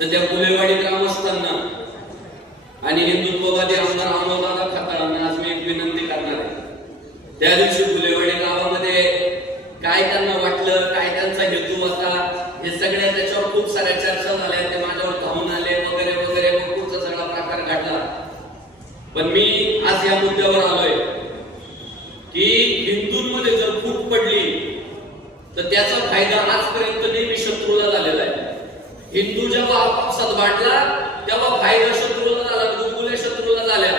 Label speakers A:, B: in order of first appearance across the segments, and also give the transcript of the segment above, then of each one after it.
A: तर त्या गुलेवाडी असताना आणि हिंदुत्ववादी आमदार अमोलदादा खताळांना आज मी एक विनंती करणार आहे. त्या दिवशी फुलेवाडी गावामध्ये काय त्यांना वाटलं काय त्यांचा हेतू होता हे सगळ्या त्याच्यावर खूप साऱ्या चर्चा झाल्या ते माझ्यावर धावून आले वगैरे वगैरे मग पुढचा सगळा प्रकार घडला. पण मी आज या मुद्द्यावर आलोय की हिंदूंमध्ये जर फूट पडली तर त्याचा फायदा आजपर्यंत नेहमी शत्रूला झालेला आहे. हिंदू जेव्हा आपापसात वाढला तेव्हा फायदा शत्रूला झाला गुलगुल्या शत्रूला झाल्या.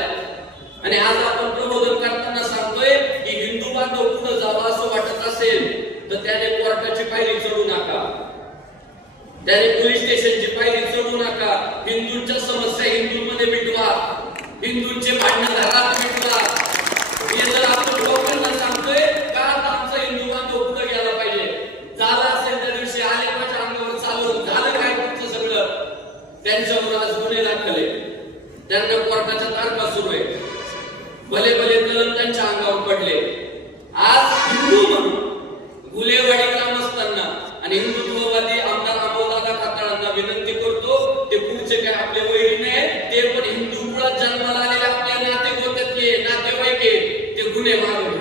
A: आणि आज आपण प्रबोधन करताना सांगतोय की हिंदू बांधव कुठं जावं असं वाटत असेल तर त्याने कोर्टाची पायरी चढू नका. त्याने पोलीस स्टेशनची पायरी चढू नका. हिंदूंच्या समस्या हिंदूंमध्ये मिटवा. हिंदूंचे भांडण घरात मिटवा हे जर आपण लोकांना सांगतोय का आता आमचा हिंदू बांधव पुढे गेला पाहिजे झालं असेल त्या दिवशी आले माझ्या अंगावर चालून झालं काय तुमचं सगळं त्यांच्यावर आज गुन्हे दाखल आहे त्यांना कोर्टाच्या तारखा सुरू आहे भले भले कलम त्यांच्या अंगावर पडले. आज हिंदू म्हणून गुलेवाडी ग्रामस्थांना आणि हिंदुत्ववादी आमदार अमोदादा खाताळांना विनंती करतो ते पुढचे काय आपले वैरी नाही ते पण हिंदू कुळात जन्माला आलेले आपले नाते गोत्यातले नातेवाईक आहे, ते गुन्हे मागून